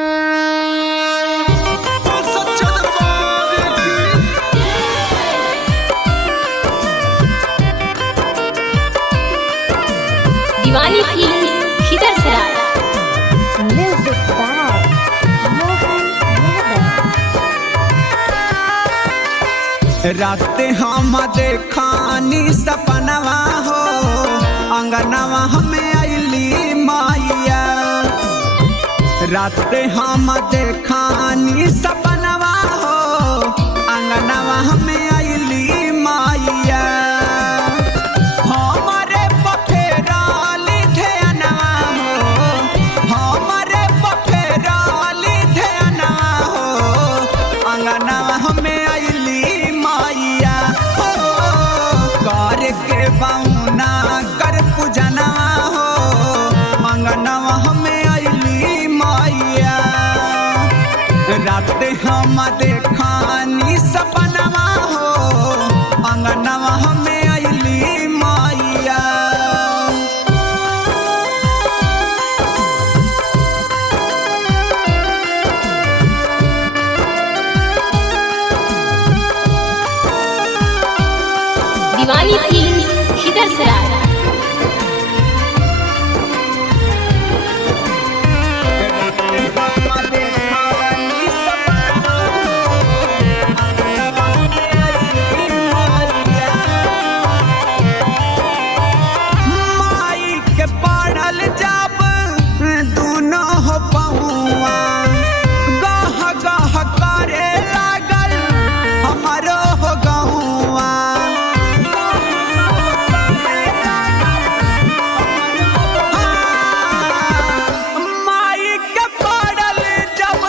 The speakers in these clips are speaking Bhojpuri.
दीवानी films Khidarsarai. Music by Mohan Yadav। राते हम देखानी सपनवा हो, अंगनवा हमें अली माइया। राते हम देखानी सपनवा हो, अंगनवा हमें अली माइया। हमारे पफेराली ध्यानवा हो, हमारे पफेराली ध्यानवा हो, अंगनवा हमें अली माइया हो। कर के बौना कर पूजनवा हो, अंगनवा हमें अली माइया। राते हम देखानी सपनवा हो, अंगनवा हमें अली माइया। दीवानी फिल्म्स खिदरसराय। माई के पड़ल जब दोनों हो पहुआ, गह गह करे लागल हमारो हो गहुआ। माई के पड़ल जब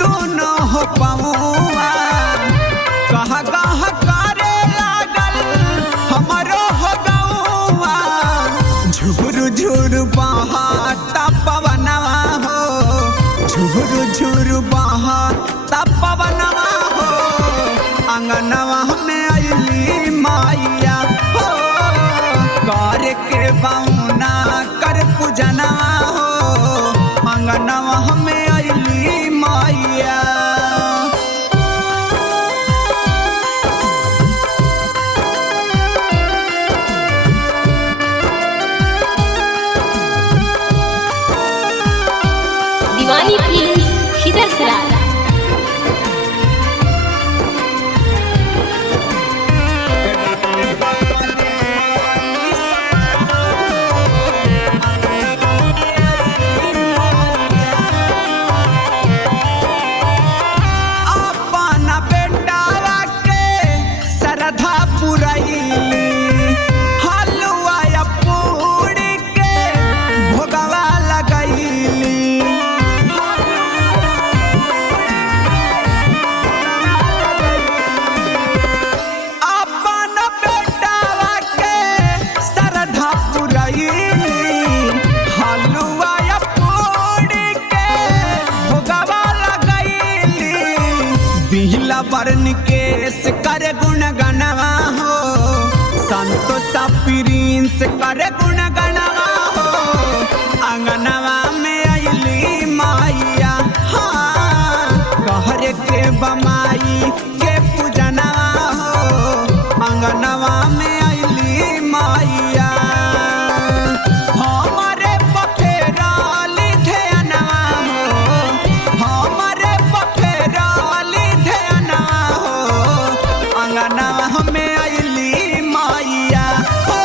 दोनों हो पहुआ, गह गह करे लागल हमारो हो गहुआ। झुरु झुरु बहाता पवनवा हो, झुरु झुरु बहाता पवनवा हो, अंगनवा हमें अली माइया हो। कर के बौना कर पूजनवा हो, अंगनवा हमें अली माइया। दीवानी फिल्म्स खिदरसराय। अपन बेटावा के श्रद्धा पुरैली, हलवा या पूरी के भोगवा लगैली। अपन बेटावा के श्रद्धा पुरैली, हलवा या पूरी के भोगवा लगैली। बिहला बरन केस करे गुण गणवा हो, संतोष प्रिंस करे गुण गणवा हो, अंगनवा में अली माइया। हाँ कहर के बमाई के पूजनवा हो, अंगनवा में अली माइया। हमारे पफेराली ध्यानवा हो, हमारे पफेराली ध्यानवा हो, अंगनवा हमें अली माइया हो।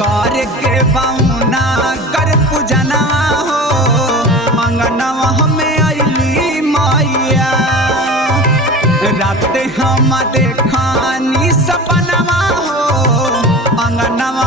कर के बौना कर पूजनवा हो, अंगनवा हमें अली माइया। राते हम देखानी सपनवा हो, अंगनवा